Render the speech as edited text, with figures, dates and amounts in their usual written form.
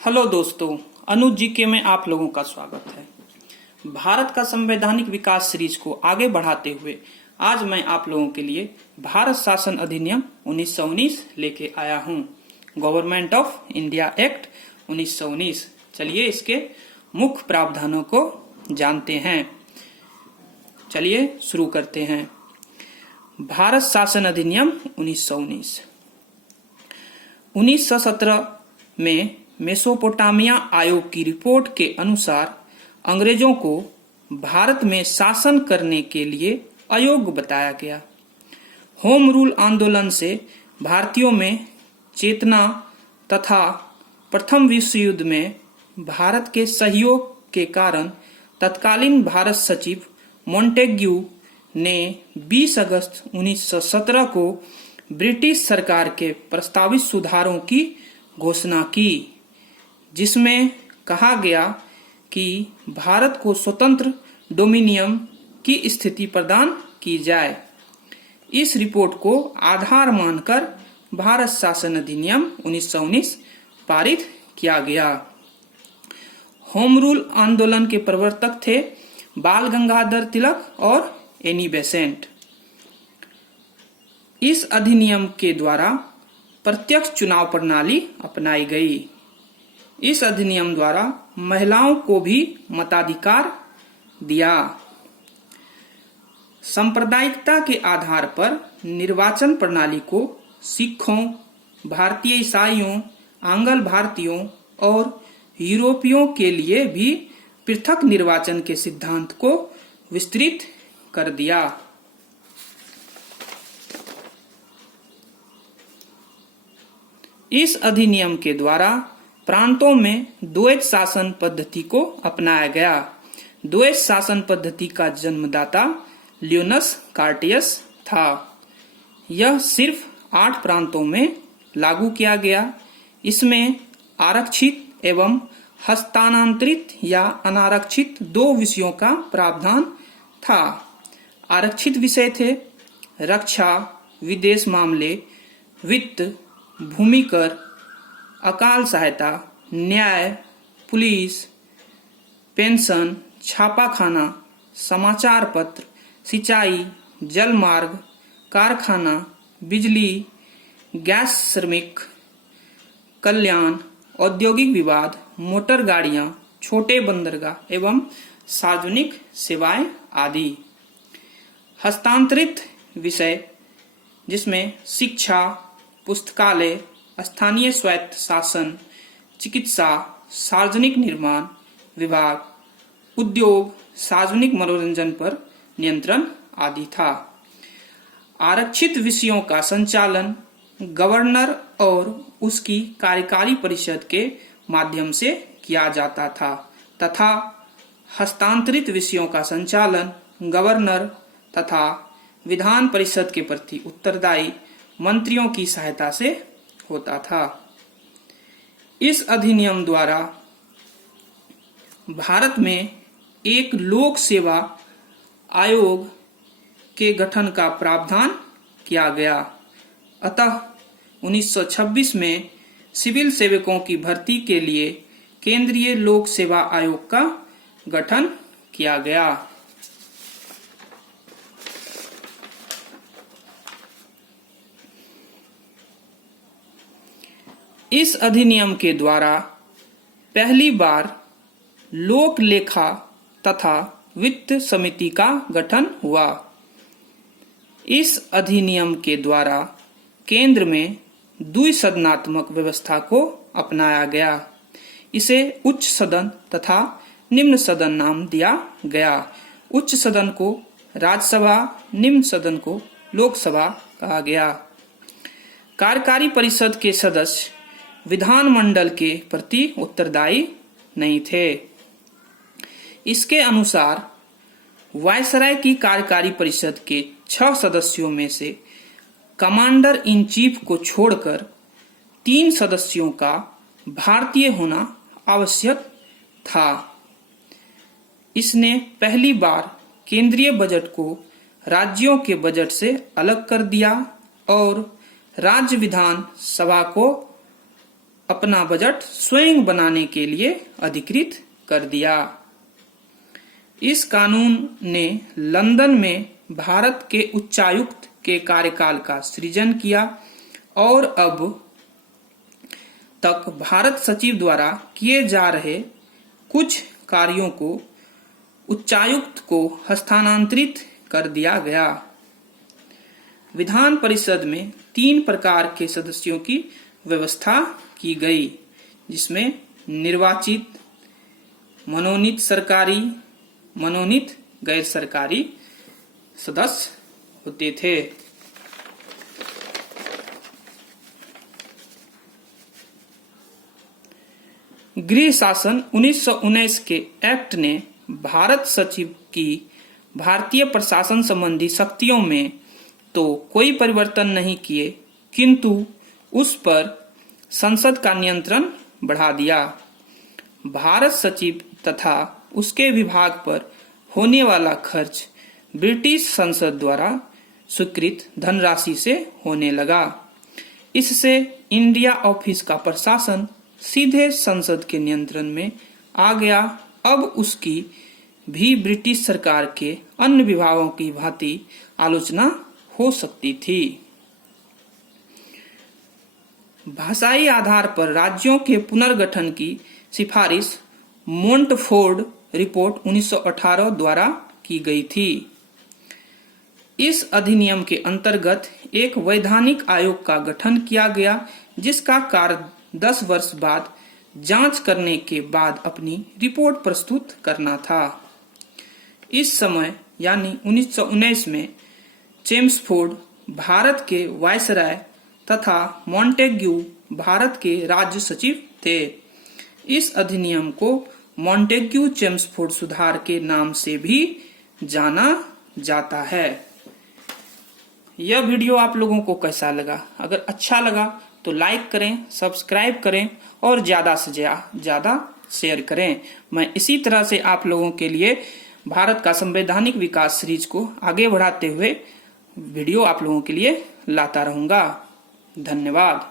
Hello दोस्तों, अनुज जी के में आप लोगों का स्वागत है। भारत का संवैधानिक विकास सीरीज को आगे बढ़ाते हुए आज मैं आप लोगों के लिए भारत शासन अधिनियम 1919 लेके आया हूँ। Government of India act 1919। चलिए इसके मुख्य प्रावधानों को जानते हैं। चलिए शुरू करते हैं। भारत शासन अधिनियम 1919 1917 में मेसोपोटामिया आयोग की रिपोर्ट के अनुसार अंग्रेजों को भारत में शासन करने के लिए अयोग्य बताया गया। होम रूल आंदोलन से भारतीयों में चेतना तथा प्रथम विश्व युद्ध में भारत के सहयोग के कारण तत्कालीन भारत सचिव मॉन्टेग्यू ने 20 अगस्त 1917 को ब्रिटिश सरकार के प्रस्तावित सुधारों की घोषणा की, जिसमें कहा गया कि भारत को स्वतंत्र डोमिनियन की स्थिति प्रदान की जाए। इस रिपोर्ट को आधार मानकर भारत शासन अधिनियम 1919 पारित किया गया। होम रूल आंदोलन के प्रवर्तक थे बाल गंगाधर तिलक और एनी बेसेंट। इस अधिनियम के द्वारा प्रत्यक्ष चुनाव प्रणाली अपनाई गई। इस अधिनियम द्वारा महिलाओं को भी मताधिकार दिया। सांप्रदायिकता के आधार पर निर्वाचन प्रणाली को सिखों, भारतीय ईसाइयों, आंग्ल भारतीयों और यूरोपियों के लिए भी पृथक निर्वाचन के सिद्धांत को विस्तृत कर दिया। इस अधिनियम के द्वारा प्रांतों में द्वैत शासन पद्धति को अपनाया गया। द्वैत शासन पद्धति का जन्मदाता लियोनस कार्टियस था। यह सिर्फ 8 प्रांतों में लागू किया गया। इसमें आरक्षित एवं हस्तांतरित या अनारक्षित 2 विषयों का प्रावधान था। आरक्षित विषय थे रक्षा, विदेश मामले, वित्त, भूमि कर, अकाल सहायता, न्याय, पुलिस, पेंशन, छापाखाना, समाचार पत्र, सिंचाई, जल मार्ग, कारखाना, बिजली, गैस, श्रमिक कल्याण, औद्योगिक विवाद, मोटर गाड़ियां, छोटे बंदरगाह एवं सार्वजनिक सेवाएं आदि। हस्तांतरित विषय जिसमें शिक्षा, पुस्तकालय, स्थानीय स्वायत्त शासन, चिकित्सा, सार्वजनिक निर्माण विभाग, उद्योग, सार्वजनिक मनोरंजन पर नियंत्रण आदि था। आरक्षित विषयों का संचालन गवर्नर और उसकी कार्यकारी परिषद के माध्यम से किया जाता था तथा हस्तांतरित विषयों का संचालन गवर्नर तथा विधान परिषद के प्रति उत्तरदायी मंत्रियों की सहायता से होता था। इस अधिनियम द्वारा भारत में एक लोक सेवा आयोग के गठन का प्रावधान किया गया। अतः 1926 में सिविल सेवकों की भर्ती के लिए केंद्रीय लोक सेवा आयोग का गठन किया गया। इस अधिनियम के द्वारा पहली बार लोक लेखा तथा वित्त समिति का गठन हुआ। इस अधिनियम के द्वारा केंद्र में द्विसदनात्मक व्यवस्था को अपनाया गया। इसे उच्च सदन तथा निम्न सदन नाम दिया गया। उच्च सदन को राज्यसभा, निम्न सदन को लोकसभा कहा गया। कार्यकारी परिषद के सदस्य विधानमंडल के प्रति उत्तरदायी नहीं थे। इसके अनुसार वायसराय की कार्यकारी परिषद के 6 सदस्यों में से कमांडर इन चीफ को छोड़कर 3 सदस्यों का भारतीय होना आवश्यक था। इसने पहली बार केंद्रीय बजट को राज्यों के बजट से अलग कर दिया और राज्य विधान सभा को अपना बजट स्वयं बनाने के लिए अधिकृत कर दिया। इस कानून ने लंदन में भारत के उच्चायुक्त के कार्यकाल का सृजन किया और अब तक भारत सचिव द्वारा किए जा रहे कुछ कार्यों को उच्चायुक्त को हस्तांतरित कर दिया गया। विधान परिषद में 3 प्रकार के सदस्यों की व्यवस्था की गई, जिसमें निर्वाचित, मनोनीत सरकारी, मनोनीत गैर सरकारी सदस्य होते थे। गृह शासन 1919 के एक्ट ने भारत सचिव की भारतीय प्रशासन संबंधी शक्तियों में तो कोई परिवर्तन नहीं किए, किंतु उस पर संसद का नियंत्रण बढ़ा दिया। भारत सचिव तथा उसके विभाग पर होने वाला खर्च ब्रिटिश संसद द्वारा स्वीकृत धनराशि से होने लगा। इससे इंडिया ऑफिस का प्रशासन सीधे संसद के नियंत्रण में आ गया। अब उसकी भी ब्रिटिश सरकार के अन्य विभागों की भांति आलोचना हो सकती थी। भाषाई आधार पर राज्यों के पुनर्गठन की सिफारिश मोंटफोर्ड रिपोर्ट 1918 द्वारा की गई थी। इस अधिनियम के अंतर्गत एक वैधानिक आयोग का गठन किया गया, जिसका कार्य 10 वर्ष बाद जांच करने के बाद अपनी रिपोर्ट प्रस्तुत करना था। इस समय यानी 1919 में चेम्सफोर्ड भारत के वायसराय तथा मॉन्टेग्यू भारत के राज्य सचिव थे। इस अधिनियम को मॉन्टेग्यू चेम्सफोर्ड सुधार के नाम से भी जाना जाता है। यह वीडियो आप लोगों को कैसा लगा? अगर अच्छा लगा तो लाइक करें, सब्सक्राइब करें और ज्यादा से ज्यादा शेयर करें। मैं इसी तरह से आप लोगों के लिए भारत का संवैधानिक विकास सीरीज को आगे बढ़ाते हुए वीडियो आप लोगों के लिए लाता रहूंगा। धन्यवाद।